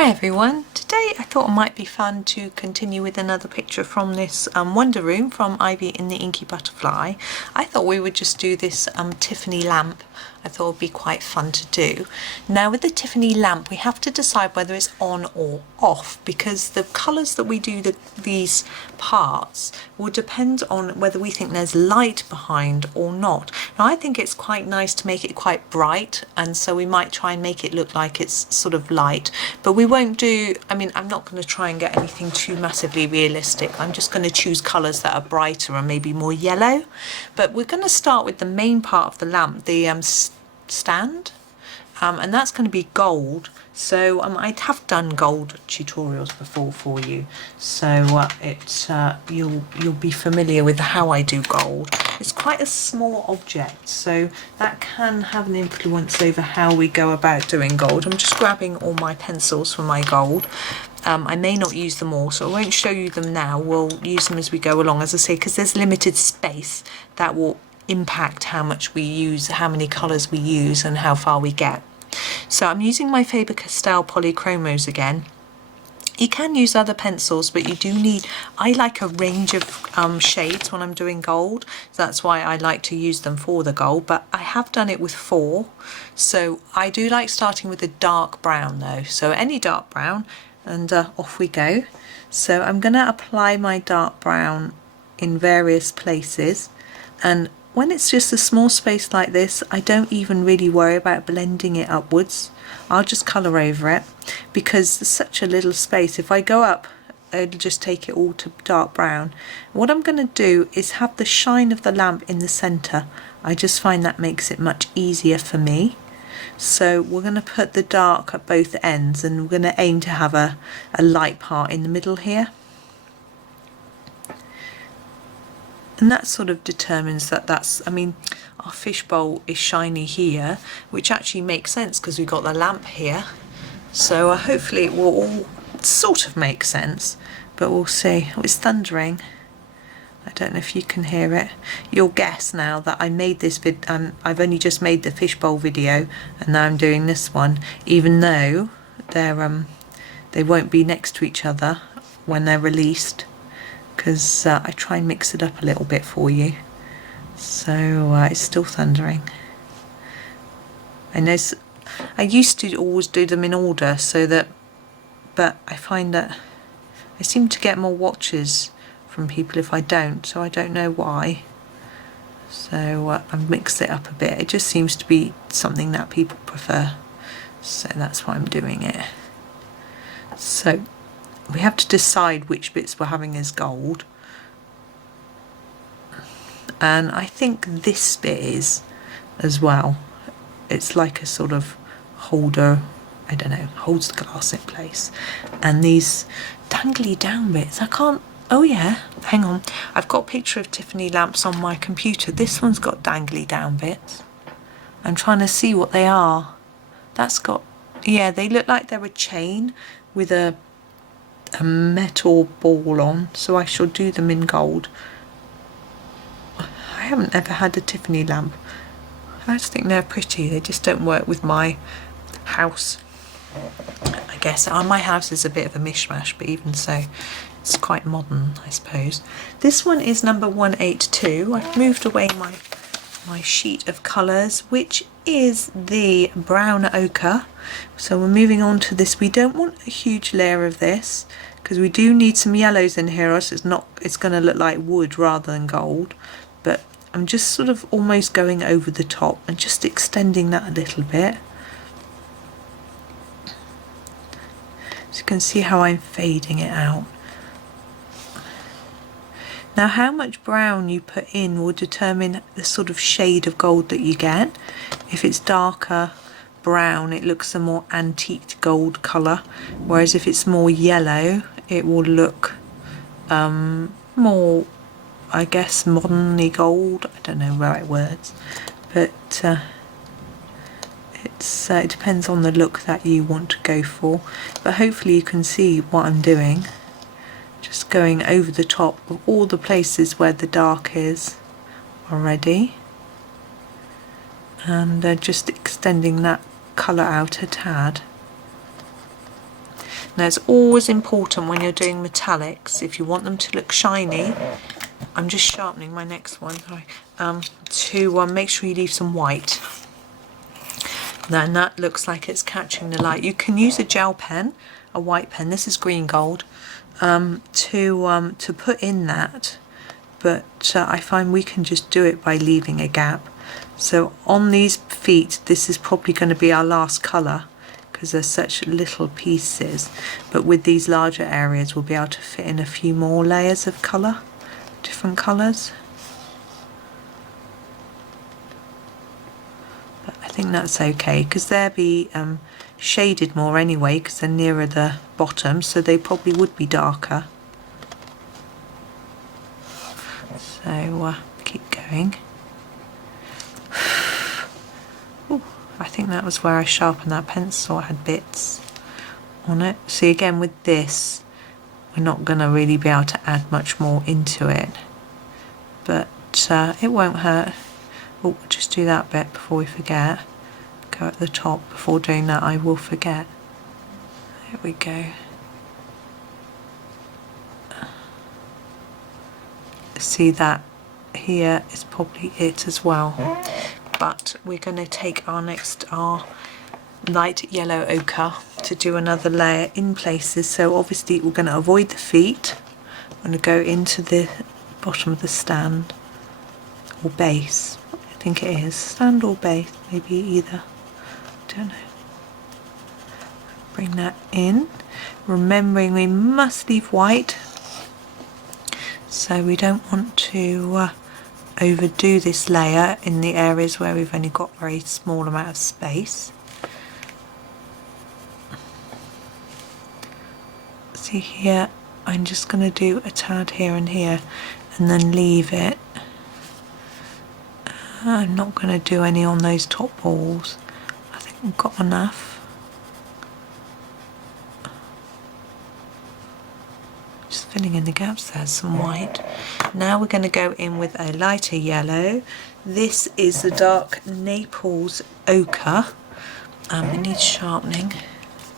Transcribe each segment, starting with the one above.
Hi everyone, today I thought it might be fun to continue with another picture from this Wonder Room from Ivy in the Inky Butterfly. I thought we would just do this Tiffany lamp. I thought it would be quite fun to do. Now with the Tiffany lamp we have to decide whether it's on or off, because the colours that we do these parts will depend on whether we think there's light behind or not. Now I think it's quite nice to make it quite bright, and so we might try and make it look like it's sort of light, but we won't do, I'm not going to try and get anything too massively realistic. I'm just going to choose colours that are brighter and maybe more yellow. But we're going to start with the main part of the lamp, the stand, and that's going to be gold. So I have done gold tutorials before for you, so you'll be familiar with how I do gold. It's quite a small object, so that can have an influence over how we go about doing gold. I'm just grabbing all my pencils for my gold. I may not use them all, so I won't show you them now. We'll use them as we go along, as I say, because there's limited space that will impact how much we use, how many colours we use and how far we get. So I'm using my Faber Castell Polychromos again. You can use other pencils, but you do need, I like a range of shades when I'm doing gold. That's why I like to use them for the gold, but I have done it with 4. So I do like starting with a dark brown though. So any dark brown, and off we go. So I'm going to apply my dark brown in various places, and when it's just a small space like this, I don't even really worry about blending it upwards. I'll just colour over it because there's such a little space. If I go up, it'll just take it all to dark brown. What I'm going to do is have the shine of the lamp in the centre. I just find that makes it much easier for me. So we're going to put the dark at both ends, and we're going to aim to have a light part in the middle here. And that sort of determines that's, our fishbowl is shiny here, which actually makes sense because we've got the lamp here. So hopefully it will all sort of make sense, but we'll see. Oh, it's thundering. I don't know if you can hear it. You'll guess now that I made this I've only just made the fishbowl video, and now I'm doing this one, even though they won't be next to each other when they're released, because I try and mix it up a little bit for you. So it's still thundering. I know I used to always do them in order, but I find that I seem to get more watches from people if I don't, so I don't know why. So I've mixed it up a bit. It just seems to be something that people prefer, so that's why I'm doing it. So we have to decide which bits we're having as gold, and I think this bit is as well. It's like a sort of holder, I don't know, holds the glass in place. And these dangly down bits, I can't, oh yeah, hang on, I've got a picture of Tiffany lamps on my computer. This one's got dangly down bits. I'm trying to see what they are. That's got, yeah, they look like they're a chain with a metal ball on, so I shall do them in gold. I haven't ever had a Tiffany lamp. I just think they're pretty. They just don't work with my house, I guess. My house is a bit of a mishmash, but even so, it's quite modern, I suppose. This one is number 182. I've moved away my sheet of colours, which is the Brown Ochre. So we're moving on to this. We don't want a huge layer of this because we do need some yellows in here, or else it's going to look like wood rather than gold. But I'm just sort of almost going over the top and just extending that a little bit. So you can see how I'm fading it out. Now how much brown you put in will determine the sort of shade of gold that you get. If it's darker brown, it looks a more antiqued gold colour, whereas if it's more yellow, it will look more, I guess, modernly gold. I don't know the right words, but it depends on the look that you want to go for. But hopefully you can see what I'm doing. Just going over the top of all the places where the dark is already, and just extending that colour out a tad. Now it's always important when you're doing metallics, if you want them to look shiny, I'm just sharpening my next one, sorry, to make sure you leave some white. Then that looks like it's catching the light. You can use a gel pen, a white pen, this is green gold, to put in that, but I find we can just do it by leaving a gap. So on these feet, this is probably going to be our last colour because they're such little pieces, but with these larger areas we'll be able to fit in a few more layers of colour, different colours. But I think that's okay because they'll be shaded more anyway because they're nearer the bottom, so they probably would be darker. So keep going. Ooh, I think that was where I sharpened that pencil. I had bits on it. See, again with this we're not going to really be able to add much more into it, but it won't hurt. Oh, just do that bit before we forget. Go at the top. Before doing that I will forget. There we go. See, that here is probably it as well, but we're going to take our light yellow ochre to do another layer in places. So obviously we're going to avoid the feet. I'm going to go into the bottom of the stand or base. I think it is stand or base, maybe either, don't know. Bring that in, remembering we must leave white, so we don't want to overdo this layer in the areas where we've only got a very small amount of space. See here, I'm just going to do a tad here and here and then leave it. I'm not going to do any on those top balls. I think we've got enough. Just filling in the gaps there, some white. Now we're going to go in with a lighter yellow. This is the dark Naples ochre. It needs sharpening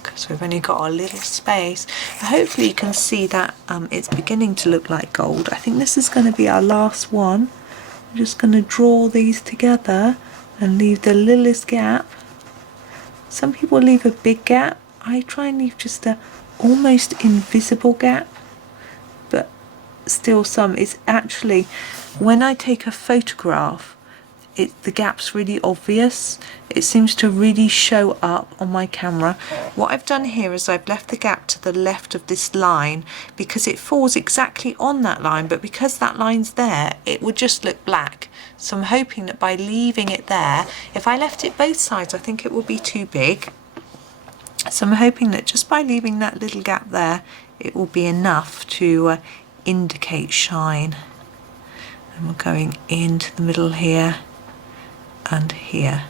because we've only got a little space. But hopefully you can see that it's beginning to look like gold. I think this is going to be our last one. I'm just going to draw these together and leave the littlest gap. Some people leave a big gap. I try and leave just a almost invisible gap, but still some. It's actually, when I take a photograph, the gap's really obvious. It seems to really show up on my camera. What I've done here is I've left the gap to the left of this line because it falls exactly on that line, but because that line's there it would just look black. So I'm hoping that by leaving it there, if I left it both sides I think it would be too big. So I'm hoping that just by leaving that little gap there it will be enough to indicate shine. And we're going into the middle here and here,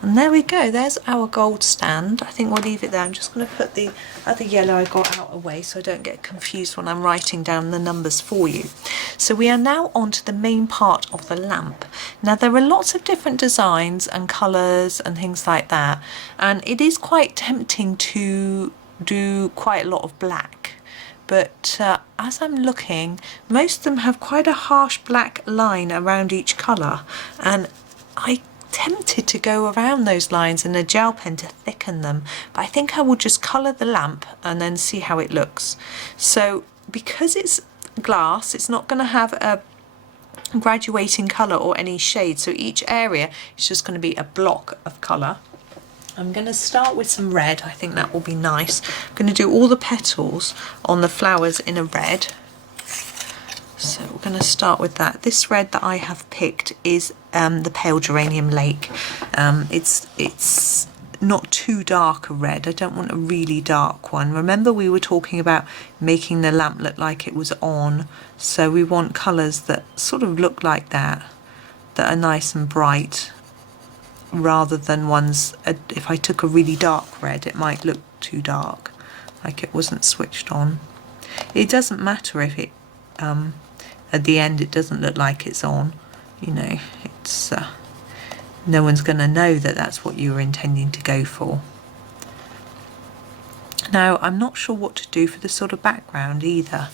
and there we go. There's our gold stand. I think we'll leave it there. I'm just going to put the other yellow I got out of the way so I don't get confused when I'm writing down the numbers for you. So we are now on to the main part of the lamp. Now there are lots of different designs and colours and things like that, and it is quite tempting to do quite a lot of black. But as I'm looking, most of them have quite a harsh black line around each colour, and I tempted to go around those lines in a gel pen to thicken them, but I think I will just colour the lamp and then see how it looks. So because it's glass, it's not going to have a graduating colour or any shade, so each area is just going to be a block of colour. I'm going to start with some red. I think that will be nice. I'm going to do all the petals on the flowers in a red. So we're going to start with that. This red that I have picked is the pale Geranium Lake. It's not too dark a red. I don't want a really dark one. Remember we were talking about making the lamp look like it was on. So we want colours that sort of look like that are nice and bright, rather than ones, if I took a really dark red it might look too dark, like it wasn't switched on. It doesn't matter if it at the end it doesn't look like it's on, you know, it's no one's going to know that that's what you were intending to go for. Now, I'm not sure what to do for the sort of background either.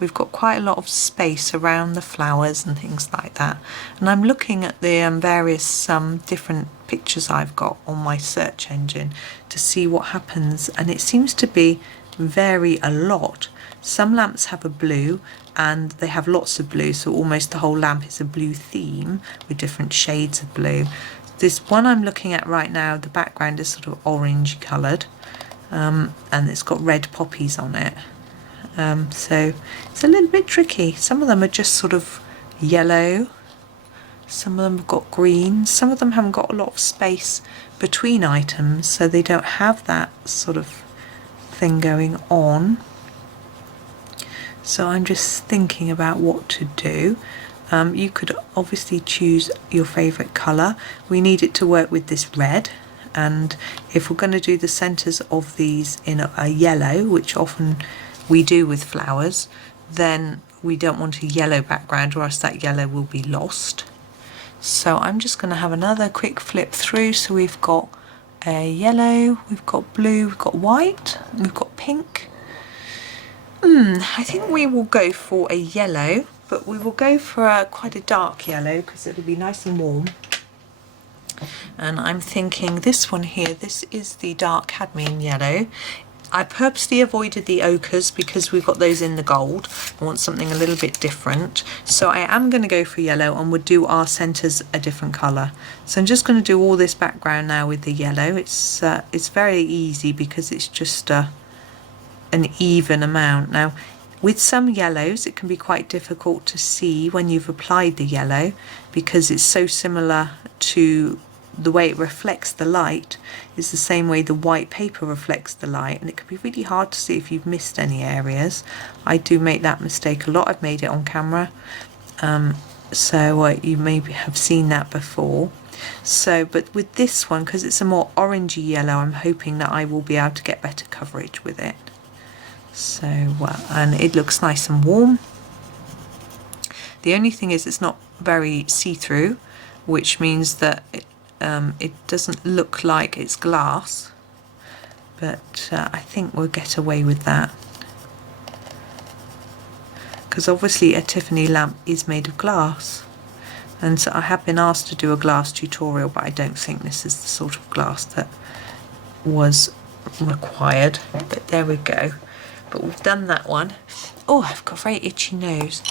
We've got quite a lot of space around the flowers and things like that. And I'm looking at the various different pictures I've got on my search engine to see what happens. And it seems to vary a lot. Some lamps have a blue and they have lots of blue, so almost the whole lamp is a blue theme with different shades of blue. This one I'm looking at right now, the background is sort of orange coloured. And it's got red poppies on it, so it's a little bit tricky. Some of them are just sort of yellow, some of them have got green, some of them haven't got a lot of space between items, so they don't have that sort of thing going on. So I'm just thinking about what to do. You could obviously choose your favourite colour. We need it to work with this red. And if we're going to do the centres of these in a yellow, which often we do with flowers, then we don't want a yellow background or else that yellow will be lost. So I'm just going to have another quick flip through. So we've got a yellow, we've got blue, we've got white, we've got pink. I think we will go for a yellow, but we will go for quite a dark yellow because it'll be nice and warm. And I'm thinking this one here, this is the dark cadmium yellow. I purposely avoided the ochres because we've got those in the gold. I want something a little bit different. So I am going to go for yellow and we'll do our centres a different colour. So I'm just going to do all this background now with the yellow. It's very easy because it's just an even amount. Now, with some yellows, it can be quite difficult to see when you've applied the yellow because it's so similar to the way it reflects the light is the same way the white paper reflects the light, and it can be really hard to see if you've missed any areas. I do make that mistake a lot. I've made it on camera, so you maybe have seen that before. So, but with this one, because it's a more orangey yellow, I'm hoping that I will be able to get better coverage with it. So, and it looks nice and warm. The only thing is it's not very see-through, which means that it doesn't look like it's glass, but I think we'll get away with that because obviously a Tiffany lamp is made of glass, and so I have been asked to do a glass tutorial, but I don't think this is the sort of glass that was required. But there we go. But we've done that one. Oh, I've got a very itchy nose.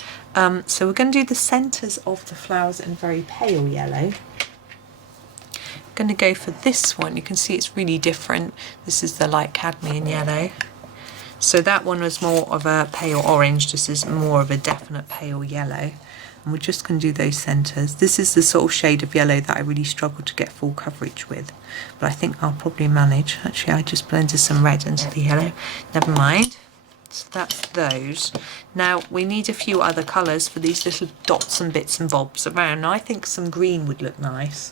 So we're going to do the centres of the flowers in very pale yellow. Going to go for this one. You can see it's really different. This is the light cadmium yellow. So that one was more of a pale orange. This is more of a definite pale yellow. And we're just going to do those centres. This is the sort of shade of yellow that I really struggle to get full coverage with. But I think I'll probably manage. Actually, I just blended some red into the yellow. Never mind. So that's those. Now we need a few other colours for these little dots and bits and bobs around. Now I think some green would look nice.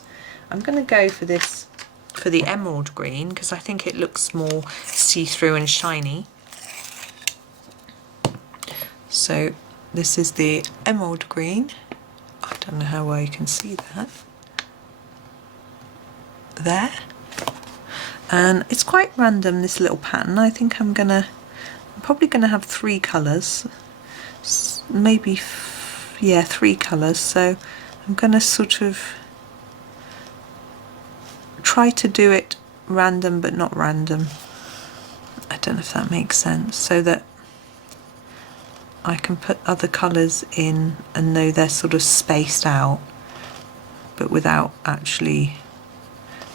I'm going to go for this, for the emerald green, because I think it looks more see-through and shiny. So this is the emerald green. I don't know how well you can see that. There. And it's quite random, this little pattern. I think I'm probably going to have 3 colours. Maybe, yeah, 3 colours. So I'm going to sort of try to do it random but not random. I don't know if that makes sense, so that I can put other colours in and know they're sort of spaced out but without actually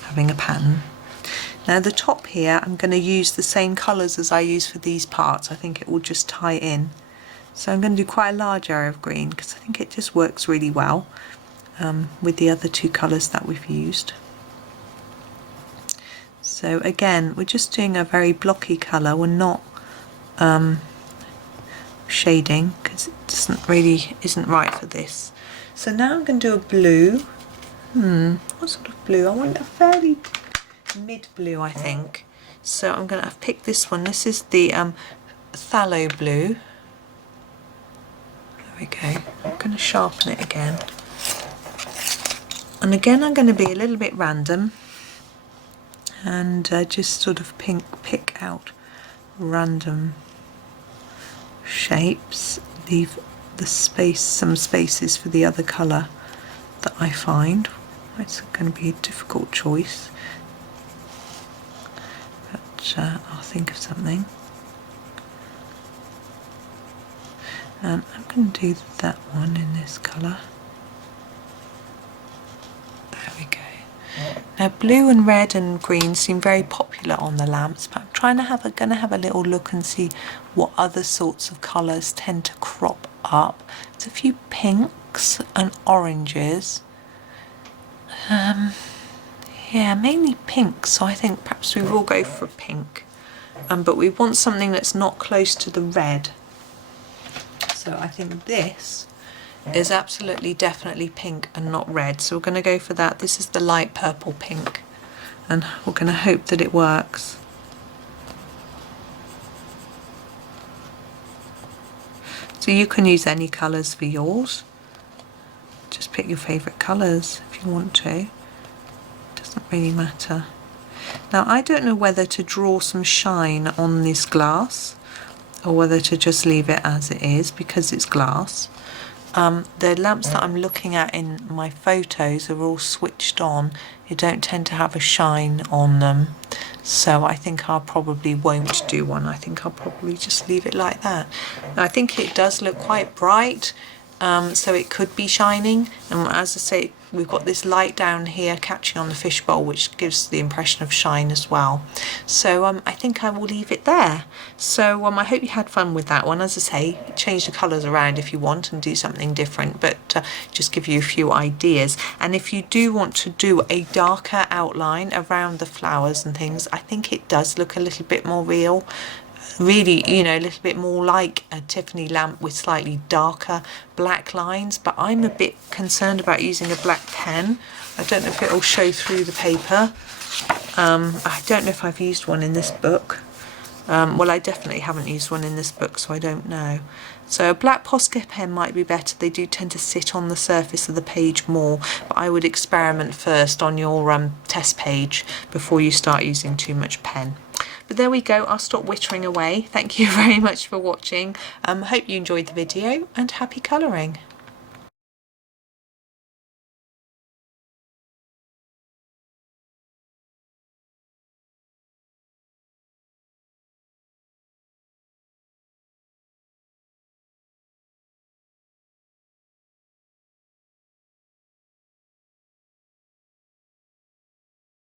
having a pattern. Now the top here, I'm going to use the same colours as I use for these parts. I think it will just tie in. So I'm going to do quite a large area of green because I think it just works really well with the other 2 colours that we've used. So again, we're just doing a very blocky colour. We're not shading because it isn't right for this. So now I'm going to do a blue. What sort of blue? I want a fairly mid blue, I think. So I'm going to pick this one. This is the phthalo blue. There we go. I'm going to sharpen it again. And again, I'm going to be a little bit random and just sort of pick out random shapes, leave the space, some spaces for the other colour that I find. It's going to be a difficult choice, but I'll think of something. And I'm going to do that one in this colour. There we go. Now blue and red and green seem very popular on the lamps, but I'm trying to going to have a little look and see what other sorts of colours tend to crop up. There's a few pinks and oranges. Yeah, mainly pink, so I think perhaps we will go for pink. But we want something that's not close to the red. So I think this is absolutely definitely pink and not red, so we're going to go for that. This is the light purple pink, and we're going to hope that it works. So you can use any colours for yours, just pick your favourite colours if you want to, it doesn't really matter. Now I don't know whether to draw some shine on this glass or whether to just leave it as it is because it's glass. The lamps that I'm looking at in my photos are all switched on. You don't tend to have a shine on them, so I think I probably won't do one. I think I'll probably just leave it like that. Now, I think it does look quite bright, so it could be shining, and as I say, we've got this light down here catching on the fishbowl, which gives the impression of shine as well. So I think I will leave it there. So I hope you had fun with that one. As I say, change the colours around if you want and do something different, but just give you a few ideas. And if you do want to do a darker outline around the flowers and things, I think it does look a little bit more real. Really, you know, a little bit more like a Tiffany lamp with slightly darker black lines, but I'm a bit concerned about using a black pen. I don't know if it'll show through the paper. I don't know if I've used one in this book. Well, I definitely haven't used one in this book, so I don't know. So a black Posca pen might be better. They do tend to sit on the surface of the page more, but I would experiment first on your test page before you start using too much pen. But there we go, I'll stop wittering away. Thank you very much for watching. Hope you enjoyed the video, and happy colouring.